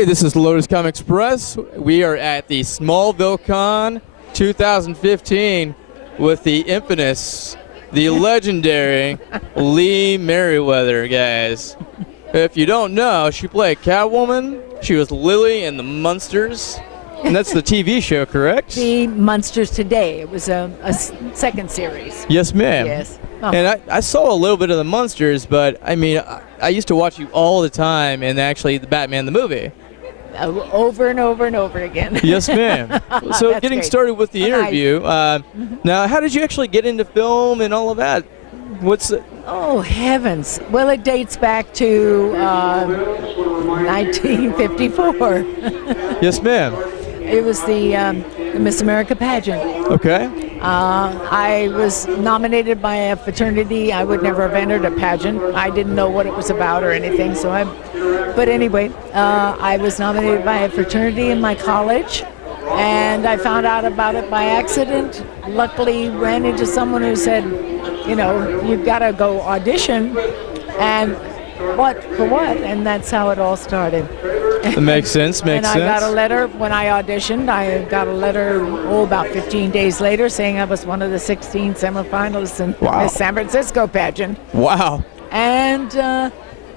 Hey, this is Lotus Comics Press. We are at the Smallville Con 2015 with the infamous, the legendary Lee Meriwether, guys. If you don't know, she played Catwoman. She was Lily in the Munsters. And that's the TV show, correct? The Munsters Today. It was a second series. Yes, ma'am. Yes. Oh. And I saw a little bit of the Munsters, but I mean, I used to watch you all the time in actually the Batman the movie. Over and over and over again. Yes, ma'am. So That's getting great. started with the interview, now how did you actually get into film and all of that? Oh, heavens. Well, it dates back to 1954. Yes, ma'am. It was the Miss America pageant. Okay. I was nominated by a fraternity. I would never have entered a pageant. I didn't know what it was about or anything. But anyway, I was nominated by a fraternity in my college, and I found out about it by accident. Luckily, ran into someone who said, you know, you've got to go audition, and what for what? And that's how it all started. That makes sense. And I got a letter when I auditioned. I got a letter, about 15 days later, saying I was one of the 16 semifinalists in the Miss San Francisco pageant. Wow. And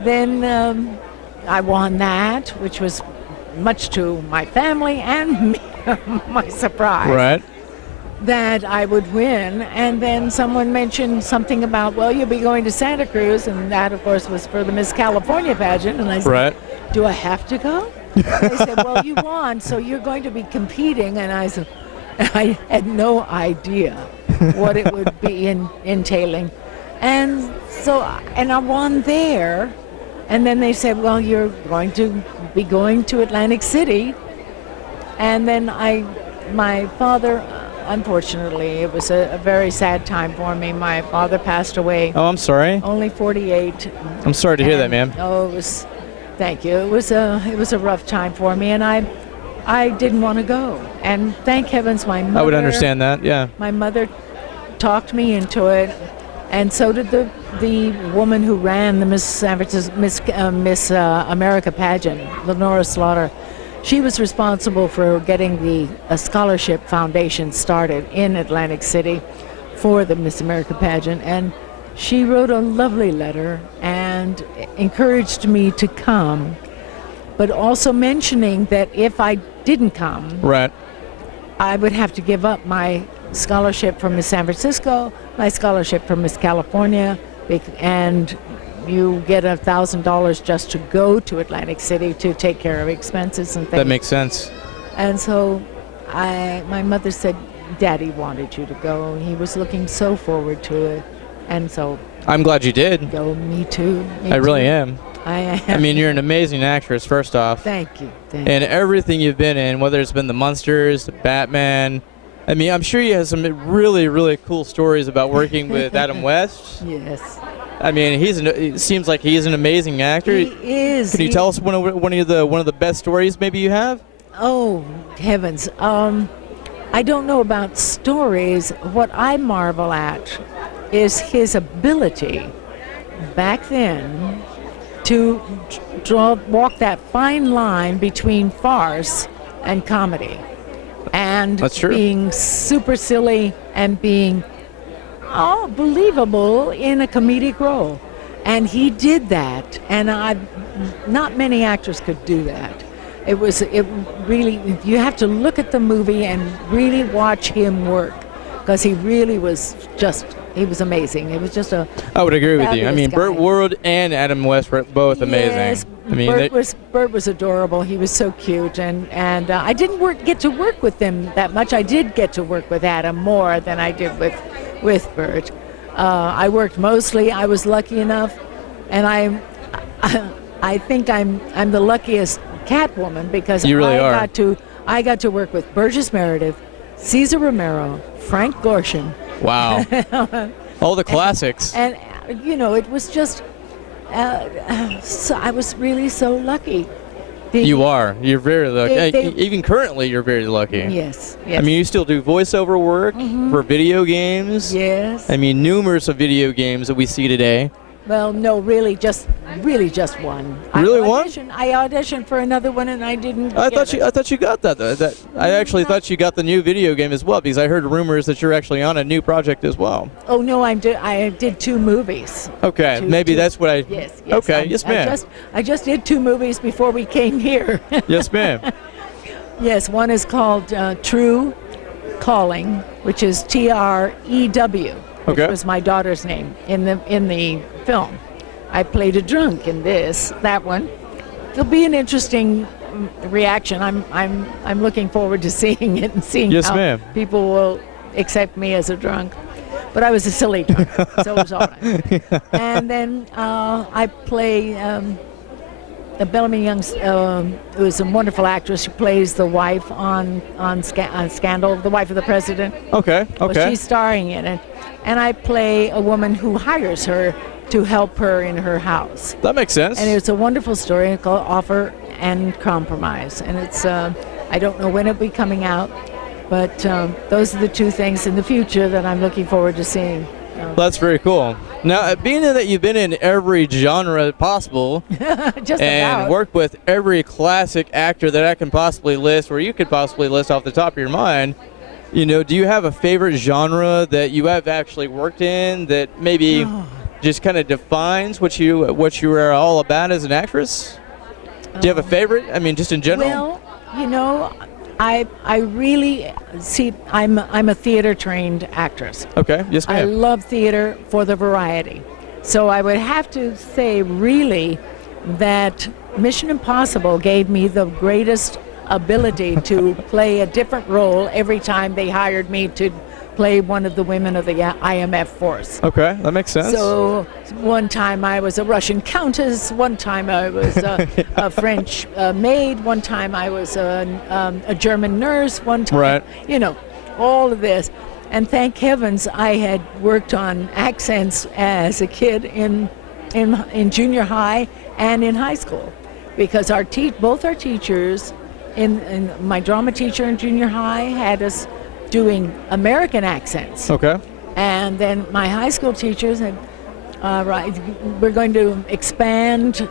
then I won that, which was much to my family and me, my surprise. Right. That I would win. And then someone mentioned something about, well, you'll be going to Santa Cruz, and that, of course, was for the Miss California pageant. And I said, right. Do I have to go? They said, well, you won, so you're going to be competing. And I said, I had no idea what it would be entailing. And so, and I won there. And then they said, well, you're going to be going to Atlantic City. And then my father, unfortunately, it was a very sad time for me. My father passed away. Oh, I'm sorry. Only 48. I'm sorry to hear that, ma'am. Oh, it was. Thank you. It was a rough time for me, and I didn't want to go. And thank heavens, my mother. I would understand that. Yeah. My mother talked me into it, and so did the woman who ran the Miss San Francisco, Miss America pageant, Lenora Slaughter. She was responsible for getting the scholarship foundation started in Atlantic City for the Miss America pageant, and she wrote a lovely letter and encouraged me to come, but also mentioning that if I didn't come, right, I would have to give up my scholarship from Miss San Francisco, my scholarship from Miss California, and you get $1,000 just to go to Atlantic City to take care of expenses and things. That makes sense. And so my mother said, Daddy wanted you to go. He was looking so forward to it. And so I'm glad you did. Go, me too. I really am. I am. I mean, you're an amazing actress, first off. Thank you. And everything you've been in, whether it's been the Munsters, Batman. I mean, I'm sure you have some really, really cool stories about working with Adam West. Yes. I mean, it seems like he's an amazing actor. He is. Can you tell us one of the best stories maybe you have? Oh, heavens. I don't know about stories. What I marvel at is his ability back then to walk that fine line between farce and comedy, and being super silly and being believable in a comedic role. And he did that, and not many actors could do that. It really, you have to look at the movie and really watch him work, because he really was he was amazing. It was just I would agree with you. I mean, guy. Burt Ward and Adam West were both amazing. Yes, I mean, Burt was adorable. He was so cute, and I didn't get to work with them that much. I did get to work with Adam more than I did with Burt. I worked mostly. I was lucky enough, and I think I'm the luckiest Catwoman, because you really are. I got to work with Burgess Meredith, Cesar Romero, Frank Gorshin. Wow. All the classics. And you know, it was just, so I was really so lucky. You are. You're very lucky. Even currently, you're very lucky. Yes. I mean, you still do voiceover work for video games. Yes. I mean, numerous of video games that we see today. Well, no, really, just really just one. Really one? I auditioned for another one and I didn't. I thought you got that. I actually thought you got the new video game as well, because I heard rumors that you're actually on a new project as well. Oh no, I did 2 movies. Okay, maybe that's what I. Yes. Okay, yes, ma'am. I just did 2 movies before we came here. Yes, ma'am. Yes, one is called True Calling, which is TREW, which Okay. was my daughter's name in the film. I played a drunk in that one. It'll be an interesting reaction. I'm looking forward to seeing it and seeing Yes, how ma'am. people will accept me as a drunk. But I was a silly drunk, so it was all right. And then I play Bellamy Young, who is a wonderful actress. She plays the wife on Scandal, the wife of the president. Okay. Well, Okay. she's starring in it. And I play a woman who hires her to help her in her house. That makes sense. And it's a wonderful story called Offer and Compromise. And it's, I don't know when it'll be coming out, but those are the 2 things in the future that I'm looking forward to seeing. That's very cool. Now, being that you've been in every genre possible Just and about. worked with every classic actor that I can possibly list, or you could possibly list off the top of your mind, do you have a favorite genre that you have actually worked in that maybe just kind of defines what you are all about as an actress? Do you have a favorite? I mean, just in general. Well, I really see. I'm a theater trained actress. Okay. Yes, I ma'am. love theater for the variety. So I would have to say really that Mission Impossible gave me the greatest ability to play a different role every time they hired me to play one of the women of the IMF force. Okay, that makes sense. So one time I was a Russian countess, one time I was a French maid, one time I was a German nurse, one time, Right. All of this. And thank heavens I had worked on accents as a kid in junior high and in high school, because both our teachers, in my drama teacher in junior high had us doing American accents. Okay. And then my high school teachers said, we're going to expand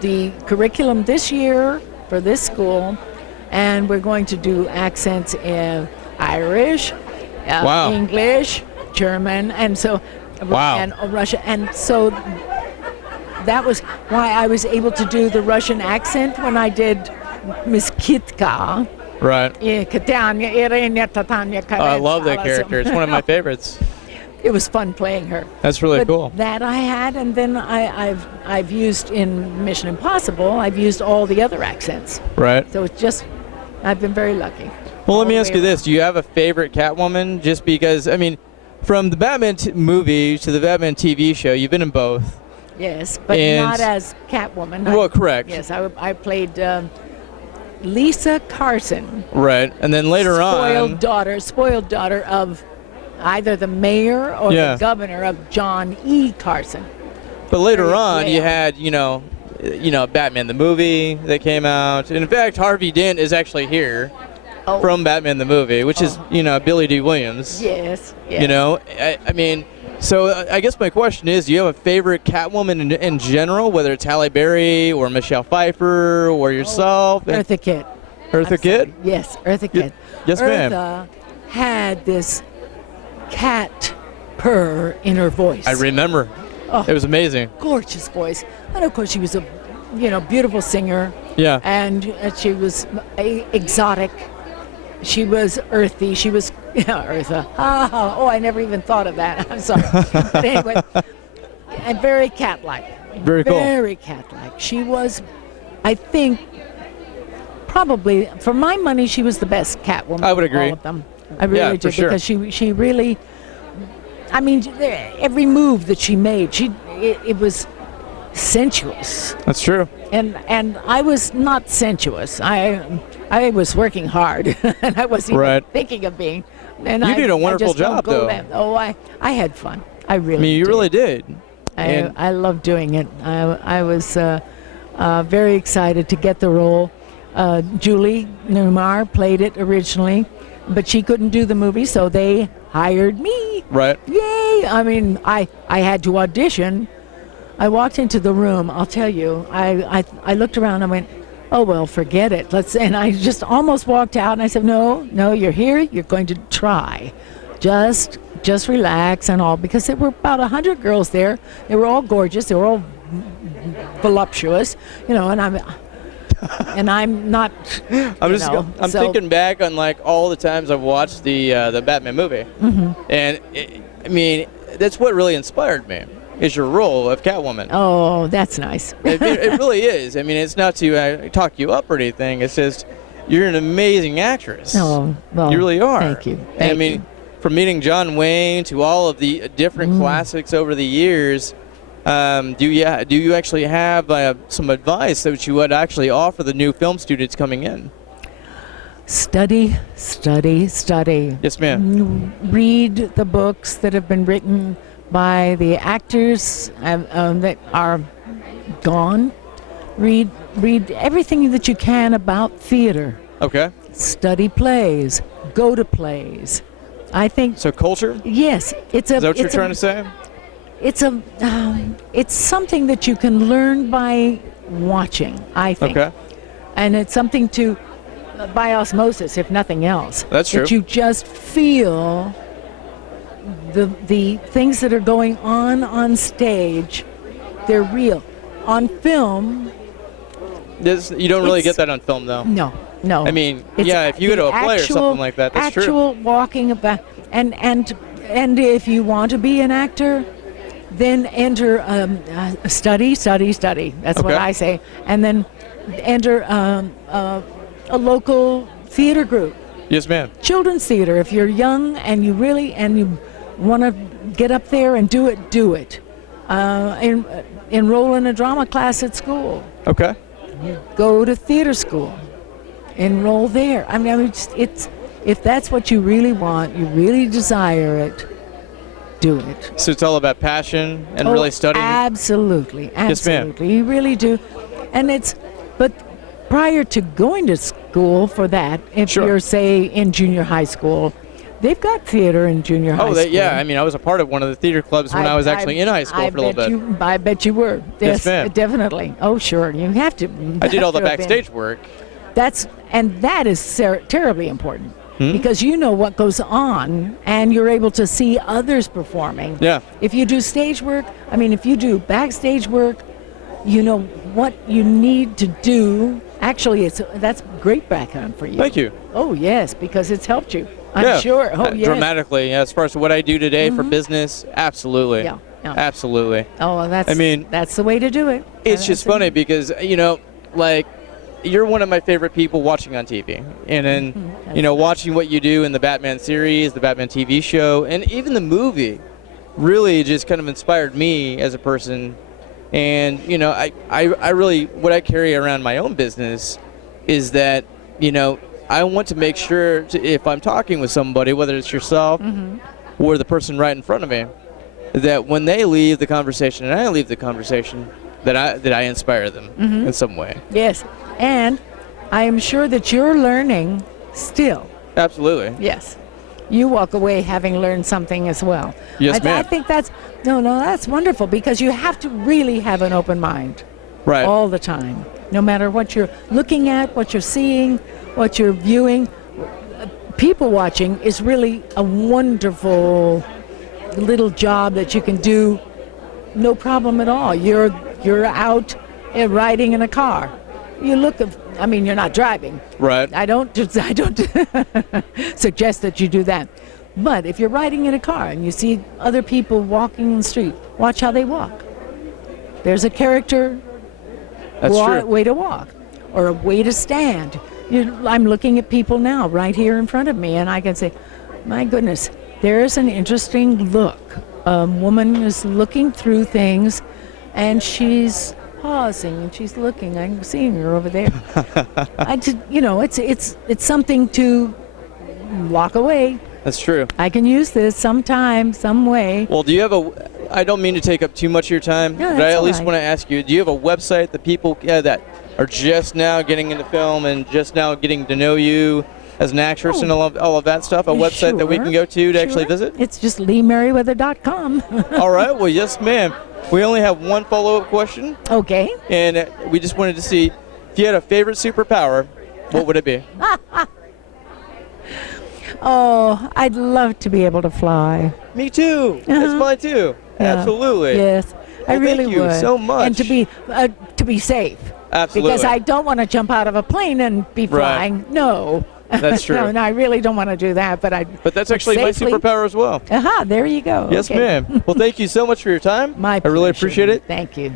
the curriculum this year for this school, and we're going to do accents in Irish, Wow. English, German, and so Wow. and Russian. And so that was why I was able to do the Russian accent when I did Miss Kitka. Right. I love that character. It's one of my favorites. It was fun playing her. That's really But cool. that I had, and then I've used in Mission Impossible. I've used all the other accents. Right. So it's just, I've been very lucky. Well, let all me the ask way you this. Do you have a favorite Catwoman? Just because, I mean, from the Batman movie to the Batman TV show, you've been in both. Yes, but And- not as Catwoman. Well, correct. Yes, I played Lisa Carson. Right. And then later spoiled daughter of either the mayor or Yeah. the governor of John E. Carson. but later very on, you well. had, Batman the movie that came out. And in fact, Harvey Dent is actually here Oh, from Batman the movie, which is, Billy D. Williams. yes, yes. I mean, so I guess my question is, do you have a favorite Catwoman in general, whether it's Halle Berry or Michelle Pfeiffer or yourself? Eartha Kitt. Eartha I'm Kitt? sorry. Yes, Eartha Kitt. Yes, ma'am. Eartha had this cat purr in her voice. I remember. Oh. It was amazing. Gorgeous voice. And of course she was a, beautiful singer. Yeah. And she was exotic. She was earthy. She was Eartha. Oh, I never even thought of that. I'm sorry. But anyway, and very cat-like. Very cool. Very cat-like. She was, I think, probably, for my money, she was the best Catwoman. I would of agree. all of them. I really Yeah, did, for sure. because she really, I mean, every move that she made, it was sensuous. That's true. And I was not sensuous. I was working hard, and I wasn't Right. even thinking of being. And You I, did a I wonderful just don't job, go though. there. Oh, I had fun. I really I mean, you did. really did. And- I love doing it. I was very excited to get the role. Julie Newmar played it originally, but she couldn't do the movie, so they hired me. Right. Yay! I mean, I had to audition I walked into the room. I'll tell you, I looked around and I went, oh, well, forget it. And I just almost walked out and I said, no, you're here. You're going to try. Just relax and all, because there were about 100 girls there. They were all gorgeous. They were all voluptuous, and I'm not. I'm thinking back on like all the times I've watched the Batman movie, and that's what really inspired me. Is your role of Catwoman. Oh, that's nice. It really is. I mean, it's not to talk you up or anything. It's just you're an amazing actress. Oh, well, you really are. Thank you. Thank you. From meeting John Wayne to all of the different classics over the years, do you actually have some advice that you would actually offer the new film students coming in? Study. Yes, ma'am. Read the books that have been written by the actors that are gone. Read everything that you can about theater. Okay. Study plays. Go to plays. I think. So culture? Yes, Is that what you're trying to say? It's something that you can learn by watching, I think. Okay. And it's something to by osmosis, if nothing else. That's true. That you just feel the things that are going on stage. They're real. On film, you don't really get that on film, though. No. I mean, if you go to a play or something like that, that's true. Actual walking about, and if you want to be an actor, then enter study. That's what I say, and then enter a local theater group. Yes, ma'am. Children's theater. If you're young and you want to get up there and do it. Enroll in a drama class at school. Okay. Go to theater school. Enroll there. I mean, it's if that's what you really want, you really desire it, do it. So it's all about passion and really studying? Absolutely. Yes, ma'am. You really do. But prior to going to school for that, if you're, say, in junior high school, they've got theater in junior high school. Yeah. I mean, I was a part of one of the theater clubs when I was actually in high school for a little bit. I bet you were. Yes, ma'am. Definitely. Oh, sure. You have to. I did all the backstage work. That is terribly important because you know what goes on and you're able to see others performing. Yeah. If you do stage work, if you do backstage work, you know what you need to do. Actually, that's great background for you. Thank you. Oh, yes, because it's helped you. I'm sure. Oh, yes. Dramatically, as far as what I do today for business, absolutely. Yeah. Absolutely. Oh, well, that's the way to do it. It's just funny because, you're one of my favorite people watching on TV. And then, watching what you do in the Batman series, the Batman TV show, and even the movie really just kind of inspired me as a person. And, I really, what I carry around my own business is that, I want to make sure if I'm talking with somebody, whether it's yourself or the person right in front of me, that when they leave the conversation and I leave the conversation, that I inspire them in some way. Yes. And I am sure that you're learning still. Absolutely. Yes. You walk away having learned something as well. Yes, ma'am. I think that's wonderful because you have to really have an open mind. Right. All the time. No matter what you're looking at, what you're seeing, what you're viewing. People watching is really a wonderful little job that you can do no problem at all. You're out riding in a car. You look, you're not driving. Right. I don't suggest that you do that. But if you're riding in a car and you see other people walking in the street, watch how they walk. There's a character way to walk or a way to stand. I'm looking at people now right here in front of me, and I can say, my goodness, there's an interesting look. A woman is looking through things, and she's pausing and she's looking. I'm seeing her over there. It's something to walk away. That's true. I can use this sometime, some way. Well, do you have I don't mean to take up too much of your time, but I at least want to ask you, do you have a website that people that are just now getting into film and just now getting to know you as an actress and all of that stuff, a website that we can go to actually visit? It's just LeeMeriwether.com. All right. Well, yes, ma'am. We only have one follow-up question, Okay. and we just wanted to see if you had a favorite superpower, what would it be? Oh, I'd love to be able to fly. Me too. That's mine too. Yeah. Absolutely. Yes, I Well, really thank you would. so much. And to be safe. Absolutely. Because I don't want to jump out of a plane and be flying. No. That's true. No, I really don't want to do that. But that's actually my safely. superpower as well. Aha, there you go. Yes, Okay. ma'am. Well, thank you so much for your time. My I really pleasure. appreciate it. Thank you.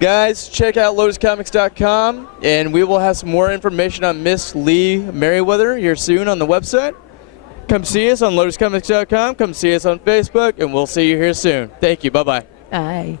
Guys, check out lotuscomics.com, and we will have some more information on Miss Lee Meriwether here soon on the website. Come see us on lotuscomics.com. Come see us on Facebook, and we'll see you here soon. Thank you. Bye-bye. Bye.